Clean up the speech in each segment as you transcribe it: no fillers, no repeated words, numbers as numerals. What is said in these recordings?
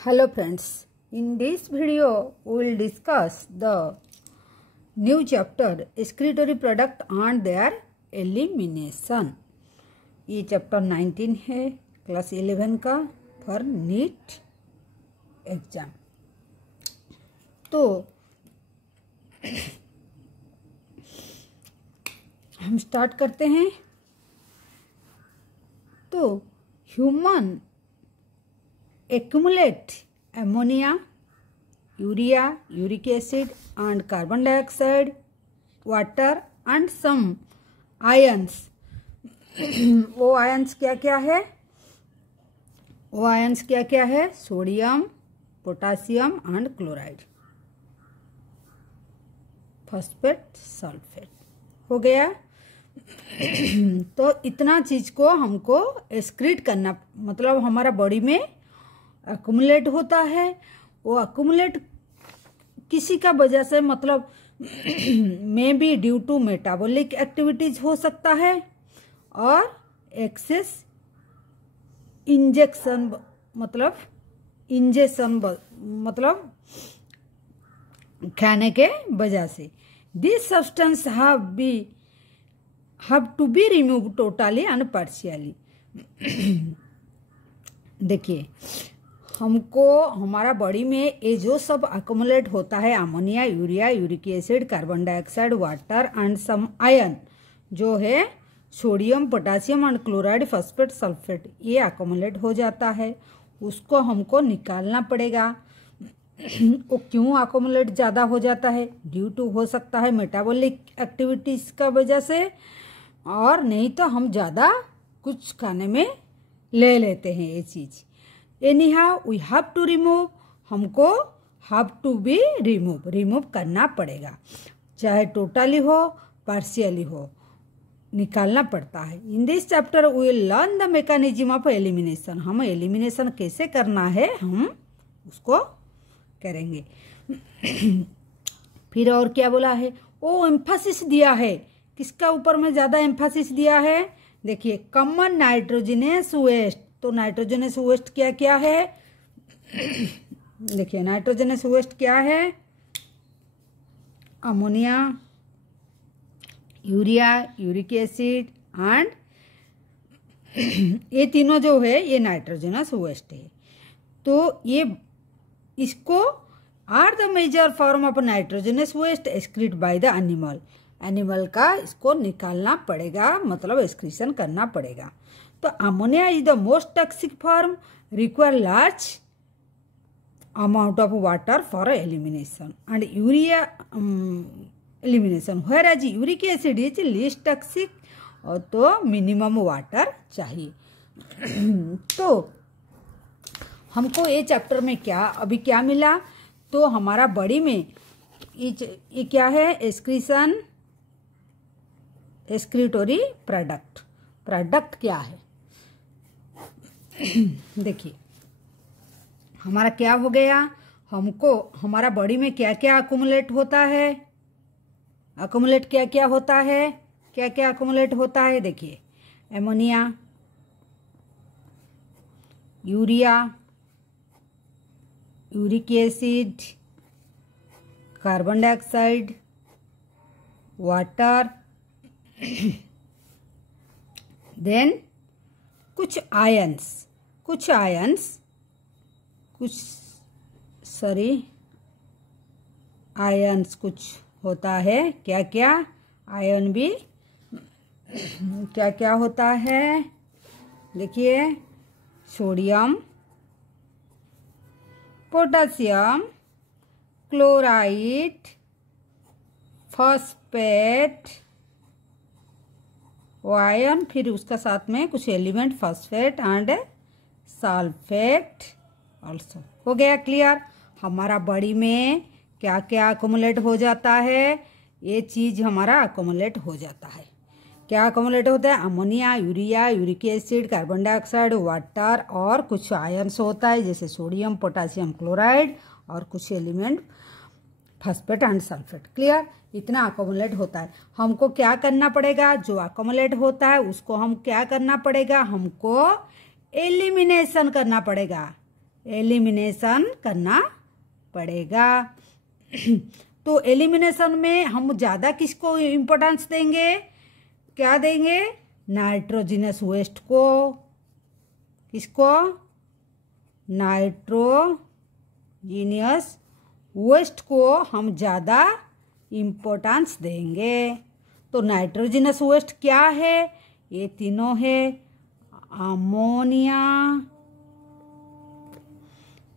Hello friends, in this video we will discuss the new chapter excretory product and their elimination. ये chapter 19 है class 11 का for NEET exam. तो हम start करते हैं। तो human accumulate ammonia, urea, uric acid and carbon dioxide, water and some ions. वो ions क्या क्या है? वो आयंस क्या क्या है? Sodium, potassium and chloride, phosphate, sulphate. हो गया। तो इतना चीज को हमको एक्सक्रीट करना, मतलब हमारा बॉडी में अक्यूमुलेट होता है। वो अक्यूमुलेट किसी का वजह से, मतलब maybe due to metabolic activities हो सकता है, और एक्सेस इंजेक्शन, मतलब खाने के वजह से। This substance have to be removed totally and partially। देखिए, हमको हमारा बॉडी में ये जो सब अकोमुलेट होता है, ammonia, urea, uric acid, carbon dioxide, water and some ion, जो है sodium, potassium and chloride, phosphate, sulphate, ये अकोमुलेट हो जाता है। उसको हमको निकालना पड़ेगा। वो क्यों अकोमुलेट ज़्यादा हो जाता है? ड्यू टू हो सकता है मेटाबॉलिक एक्टिविटीज़ का वजह से, और नहीं तो हम ज़्यादा कुछ खाने में ले लेते हैं ये चीज़। Anyhow we have to remove, हमको हैव टू बी रिमूव करना पड़ेगा, चाहे टोटली हो पार्शियली हो, निकालना पड़ता है। In this chapter we will learn the mechanism of elimination. हम एलिमिनेशन कैसे करना है हम उसको करेंगे। फिर और क्या बोला है? वो एम्फासिस दिया है, किसका ऊपर में ज़्यादा एम्फासिस दिया है? देखिए, कॉमन नाइट्रोजनस वेस्ट। तो नाइट्रोजनस वेस्ट क्या क्या है? देखिए, नाइट्रोजनस वेस्ट क्या है? Ammonia, urea, uric acid and ये तीनों जो है ये नाइट्रोजनस वेस्ट है। तो ये इसको are the major form of nitrogenous waste excrete by the animal का इसको निकालना पड़ेगा, मतलब एक्सक्रीशन करना पड़ेगा। तो ammonia is the most toxic form, require large amount of water for elimination and urea elimination, whereas uric acid is least toxic, और तो मिनिमम वाटर चाहिए। तो हमको ये चैप्टर में क्या मिला? तो हमारा बॉडी में ये क्या है? एक्सक्रीटोरी प्रोडक्ट क्या है? देखिए, हमारा क्या हो गया? हमको हमारा बॉडी में क्या क्या अकोमुलेट होता है? अकोमुलेट क्या क्या होता है? क्या क्या अकोमुलेट होता है? देखिए, ammonia, urea, uric acid, carbon dioxide, water, then कुछ आयंस कुछ होता है। क्या क्या आयन भी क्या क्या होता है? देखिए, sodium, potassium, chloride, phosphate, ion, फिर उसका साथ में कुछ element phosphate and sulphate also. हो गया क्लियर? हमारा बॉडी में क्या क्या अकोमुलेट हो जाता है? ये चीज हमारा अकोमुलेट हो जाता है। क्या अकोमुलेट होता है? Ammonia, urea, uric acid, carbon dioxide, water, और कुछ आयन्स होता है जैसे सोडियम, पोटासियम, क्लोराइड, और कुछ element phosphate and sulphate. Clear? इतना अकोमुलेट होता है। हमको क्या करना पड़ेगा? जो अकोमुलेट होता है उसको हम क्या करना पड़ेगा? हमको एलिमिनेशन करना पड़ेगा। एलिमिनेशन करना पड़ेगा। तो एलिमिनेशन में हम ज़्यादा किसको इम्पोर्टेंस देंगे, क्या देंगे, नाइट्रोजिनस वेस्ट को। किसको, नाइट्रोजिनियस वेस्ट को हम ज़्यादा इम्पोर्टेंस देंगे। तो नाइट्रोजिनस वेस्ट क्या है, ये तीनों है, ammonia,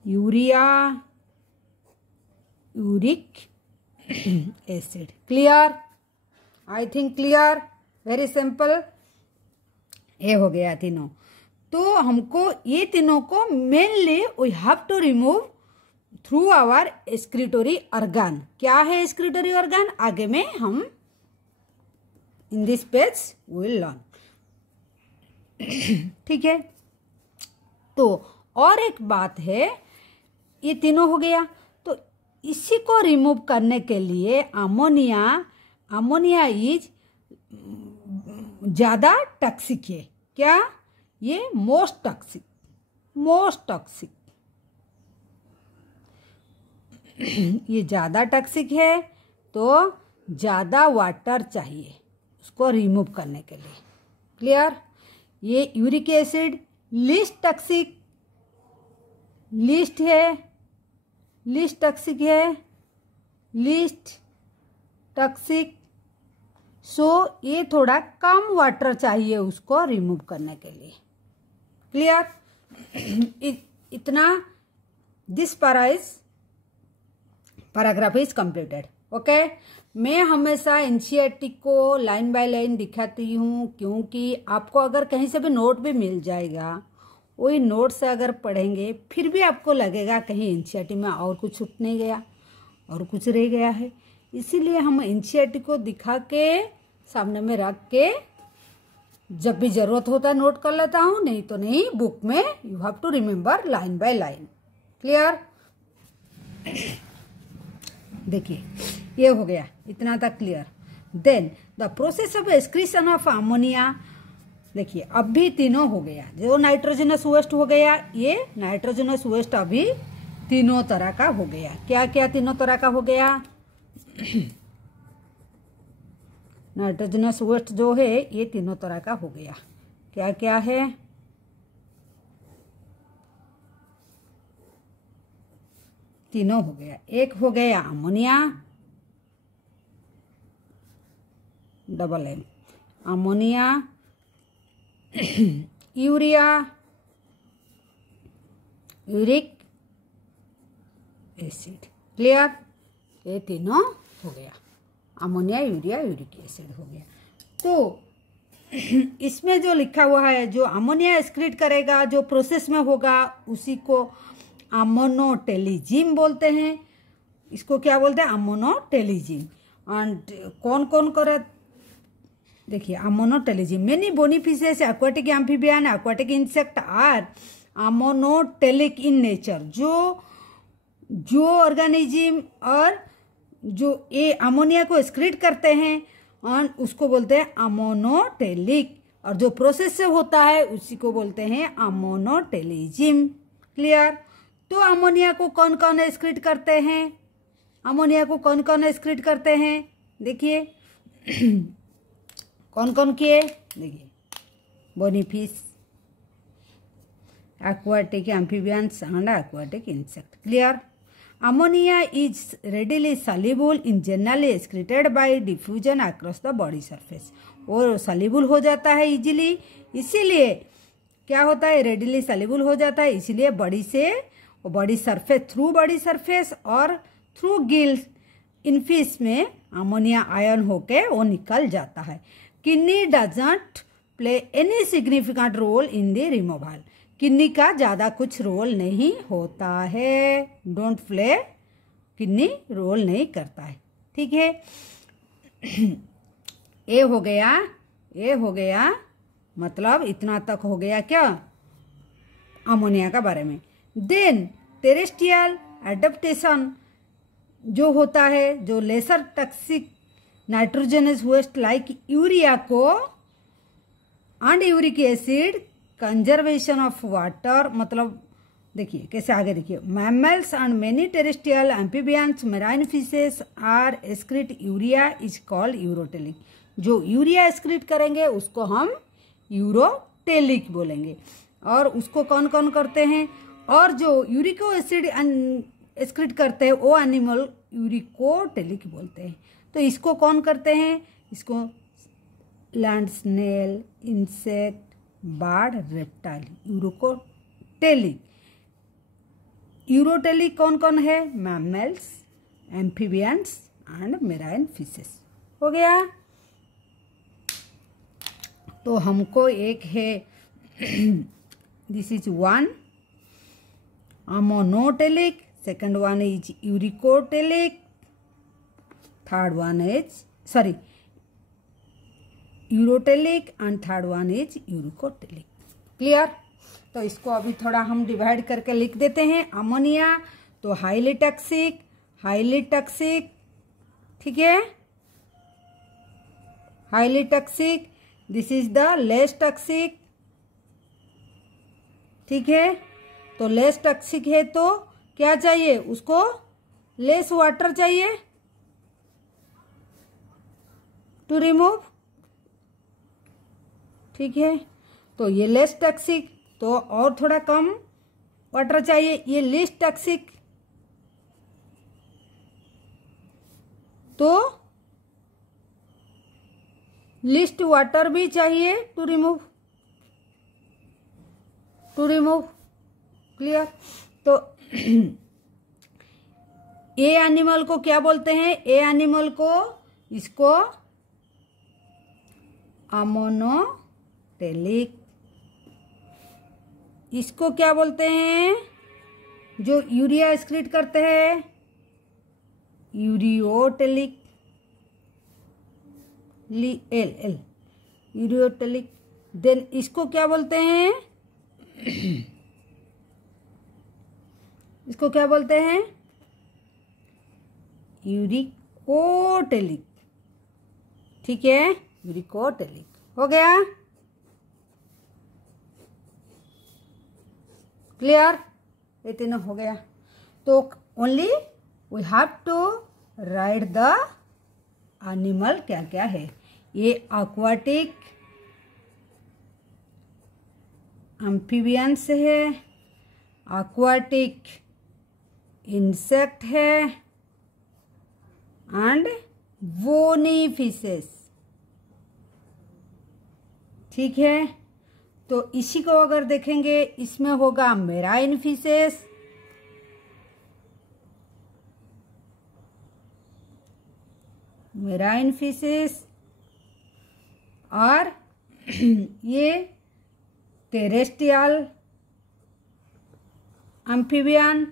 urea, uric acid. Clear, I think clear, very simple. ये हो गया तीनों। तो हमको ये तीनों को mainly we have to remove through our excretory organ. क्या है एक्सक्रीटोरी ऑर्गन, आगे में हम in this page will learn. ठीक है। तो और एक बात है, ये तीनों हो गया, तो इसी को रिमूव करने के लिए अमोनिया इज ज़्यादा टॉक्सिक है। क्या, ये मोस्ट टॉक्सिक ये ज़्यादा टॉक्सिक है, तो ज़्यादा वाटर चाहिए उसको रिमूव करने के लिए। क्लियर। ये यूरिक एसिड लीस्ट टॉक्सिक सो ये थोड़ा कम वाटर चाहिए उसको रिमूव करने के लिए। क्लियर। इतना this paragraph is completed. Okay. मैं हमेशा एनसीईआरटी को लाइन बाय लाइन दिखाती हूँ, क्योंकि आपको अगर कहीं से भी नोट भी मिल जाएगा, वही नोट से अगर पढ़ेंगे फिर भी आपको लगेगा कहीं एनसीईआरटी में और कुछ छूट नहीं गया और कुछ रह गया है। इसीलिए हम एनसीईआरटी को दिखा के सामने में रख के जब भी जरूरत होता है नोट कर लेता हूँ, नहीं तो नहीं, बुक में you have to remember line by line. Clear. देखिए ये हो गया, इतना तक clear. Then the process of excretion of ammonia. देखिए अब भी तीनों हो गया, जो नाइट्रोजनस वेस्ट हो गया, ये नाइट्रोजनस वेस्ट अभी तीनों तरह का हो गया। क्या क्या तीनों तरह का हो गया, नाइट्रोजनस वेस्ट जो है ये तीनों तरह का हो गया। क्या क्या है, तीनों हो गया। एक हो गया ammonia, double M, ammonia, urea, uric acid. Clear. ये तीनों हो गया, अमोनिया, यूरिया, यूरिक एसिड हो गया। तो इसमें जो लिखा हुआ है, जो अमोनिया एक्सक्रीट करेगा, जो प्रोसेस में होगा, उसी को अमोनोटेलिजिम बोलते हैं। इसको क्या बोलते हैं, अमोनोटेलिजिम। एंड कौन कौन करे, देखिए ammonotelism, many bony fishes aquatic amphibian, aquatic insect are ammonotelic in nature. जो ऑर्गेनिज्म और जो ये अमोनिया को एक्सक्रीट करते हैं और उसको बोलते हैं अमोनोटेलिक, और जो प्रोसेस से होता है उसी को बोलते हैं अमोनोटेलिजिम। क्लियर। तो अमोनिया को कौन कौन एक्सक्रीट करते हैं, अमोनिया को कौन कौन एक्सक्रीट करते हैं, देखिए कौन कौन किए, देखिए bony fish, aquatic amphibians and aquatic insect. Clear. Ammonia is readily soluble in generally excreted by diffusion across the body surface. और soluble हो जाता है इजीली, इसीलिए क्या होता है, रेडिली soluble हो जाता है, इसीलिए बॉडी से body surface, through body surface और थ्रू गिल्स इन फिश में अमोनिया आयन होके वो निकल जाता है। Kidney doesn't play any significant role in the removal. Kidney का ज़्यादा कुछ रोल नहीं होता है, डोंट प्ले, किडनी रोल नहीं करता है। ठीक है। ये हो गया, मतलब इतना तक हो गया क्या अमोनिया का बारे में। देन टेरेस्ट्रियल एडेप्टेशन जो होता है, जो lesser toxic nitrogenous waste like urea को and uric acid, conservation of water, मतलब देखिए कैसे आगे देखिए, mammals and many terrestrial amphibians marine fishes are excrete urea is called ureotelic. जो यूरिया एक्सक्रीट करेंगे उसको हम यूरोटेलिक बोलेंगे। और उसको कौन कौन करते हैं, और जो यूरिको एसिड एक्सक्रीट करते हैं वो एनिमल यूरिकोटेलिक बोलते हैं। तो इसको कौन करते हैं, इसको land snail, insect, bird, reptile, uricotelic. Ureotelic कौन कौन है, mammals, amphibians and marine fishes. हो गया। तो हमको एक है this is one ammonotelic, second one is uricotelic, third one is ureotelic and third one is uricotelic. Clear. तो इसको अभी थोड़ा हम डिवाइड करके लिख देते हैं। अमोनिया तो हाईली टॉक्सिक, ठीक है, highly toxic. This is the less toxic, ठीक है। तो लेस टॉक्सिक है तो क्या चाहिए उसको, लेस वाटर चाहिए टू रिमूव, ठीक है। तो ये लेस टॉक्सिक तो और थोड़ा कम वाटर चाहिए। ये लीस्ट टॉक्सिक तो लीस्ट वाटर भी चाहिए टू रिमूव। क्लियर। तो ए एनिमल को क्या बोलते हैं, ए एनिमल को इसको अमोनोटेलिक, इसको क्या बोलते हैं, जो यूरिया एक्सक्रीट करते हैं, यूरियोटेलिक, एल यूरियोटेलिक। देन इसको क्या बोलते हैं, इसको क्या बोलते हैं, यूरिकोटेलिक, ठीक है, यूरिकोटेलिक। हो गया। क्लियर। ये तीनों हो गया। तो only we have to write the animal क्या क्या है। ये एक्वाटिक एम्फीबियंस है, एक्वाटिक इंसेक्ट है एंड बोनी फिशेस, ठीक है। तो इसी को अगर देखेंगे इसमें होगा मेराइन फिशेस, और ये टेरेस्ट्रियल एम्फीबियन,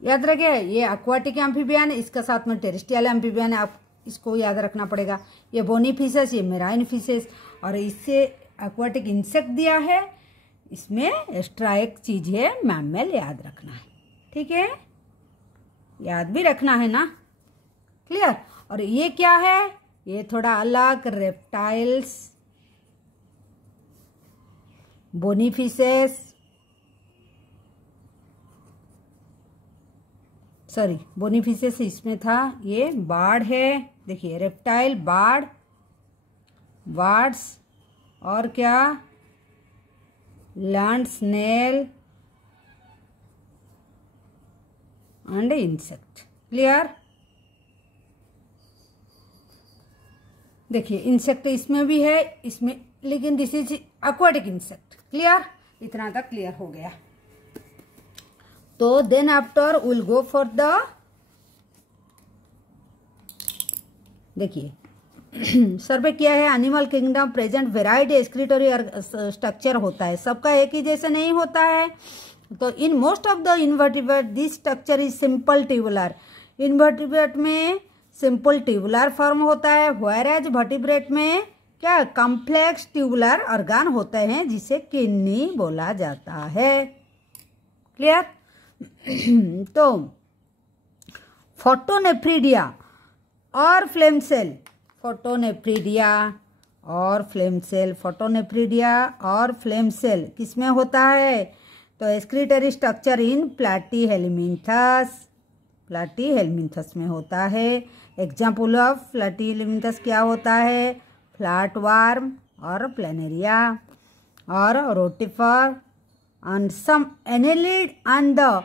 याद रखिए ये एक्वाटिक एम्फीबियन, इसका साथ में टेरेस्ट्रियल एम्फीबियन है, आप इसको याद रखना पड़ेगा। ये बोनी फिशेस, ये मेराइन फिशेस, और इससे एक्वाटिक इंसेक्ट दिया है, इसमें एक्स्ट्रा एक चीज है मैमल, याद रखना है, ठीक है, याद भी रखना है ना। क्लियर। और ये क्या है, ये थोड़ा अलग, reptiles, bony fishes, sorry bony fishes इसमें था, ये बार्ड है, देखिए रेप्टाइल, बर्ड्स, और क्या, land snail and insect. Clear. देखिए इंसेक्ट इसमें भी है, इसमें, लेकिन this is aquatic insect. Clear. इतना तक क्लियर हो गया। तो then after will go for the, देखिए सर्वे किया है, animal kingdom present variety excretory structure होता है, सबका एक ही जैसा नहीं होता है। तो in most of the invertebrate this structure is simple tubular. Invertebrate में सिंपल ट्यूबुलर फॉर्म होता है, व्हेयरएज वर्टिब्रेट में क्या कॉम्प्लेक्स ट्यूबुलर ऑर्गन होते हैं जिसे किडनी बोला जाता है। क्लियर। तो फोटोनेफ्रिडिया और फ्लेम सेल, फोटोनेफ्रिडिया और फ्लेम सेल, फोटोनेफ्रिडिया और फ्लेम सेल किसमें होता है? तो एक्सक्रीटरी स्ट्रक्चर इन प्लैटीहेलमिन्थस में होता है। एग्जाम्पल ऑफ प्लैटीहेलमिन्थस क्या होता है? फ्लैटवर्म और प्लेनेरिया और rotifer and some annelid and the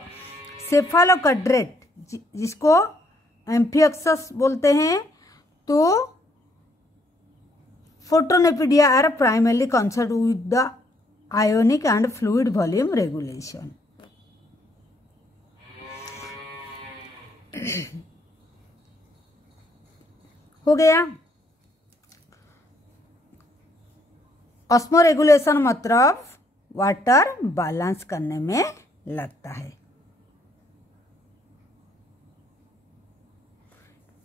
cephalochordate जिसको एम्फियक्सस बोलते हैं। तो protonephridia are primarily concerned with the ionic and fluid volume regulation. हो गया। ऑस्मो रेगुलेशन मतलब वाटर बैलेंस करने में लगता है।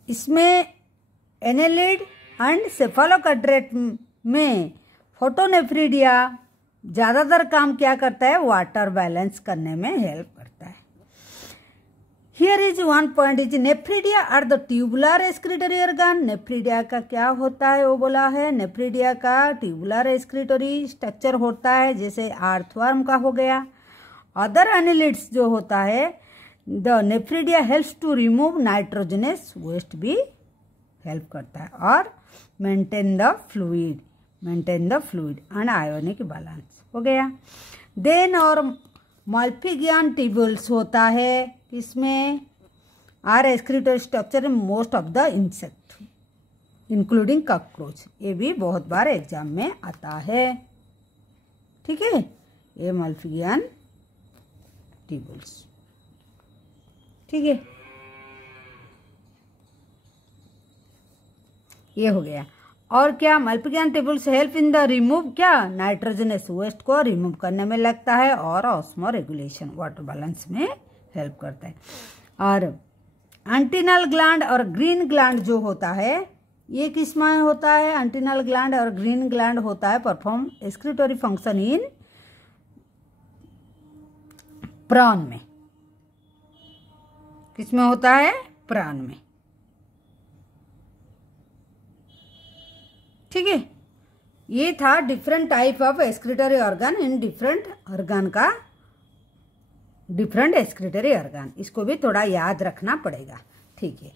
इसमें एनेलिड एंड सेफालोकड्रेट में फोटोनेफ्रिडिया ज़्यादातर काम क्या करता है? वाटर बैलेंस करने में हेल्प करता है। Here is one point is nephridia are the tubular excretory organ. Nephridia का क्या होता है वो बोला है। नेफ्रिडिया का ट्यूबुलर एक्सक्रीटरी स्ट्रक्चर होता है, जैसे अर्थवर्म का हो गया। अदर एनेलिड्स जो होता है, the nephridia helps to remove nitrogenous waste भी हेल्प करता है और maintain the fluid and ionic balance. हो गया। देन और मल्फिगियन ट्यूबुल्स होता है, इसमें are excretory structure most of the insect including cockroach. ये भी बहुत बार एग्जाम में आता है। ठीक है, ये मल्फिगियन ट्यूबुल्स। ठीक है, ये हो गया। और क्या? Malpighian tubules help in the remove क्या? नाइट्रोजनस वेस्ट को रिमूव करने में लगता है और ऑस्मो रेगुलेशन वाटर बैलेंस में हेल्प करता है। और एंटिनल ग्लैंड और ग्रीन ग्लैंड जो होता है, ये किस में होता है? एंटिनल ग्लैंड और ग्रीन ग्लैंड होता है परफॉर्म एक्सक्रीटरी फंक्शन इन प्राण में। किसमें होता है? प्राण में। ठीक है, ये था different type of excretory organ in different organ का डिफरेंट एक्सक्रीटरी ऑर्गन। इसको भी थोड़ा याद रखना पड़ेगा। ठीक है।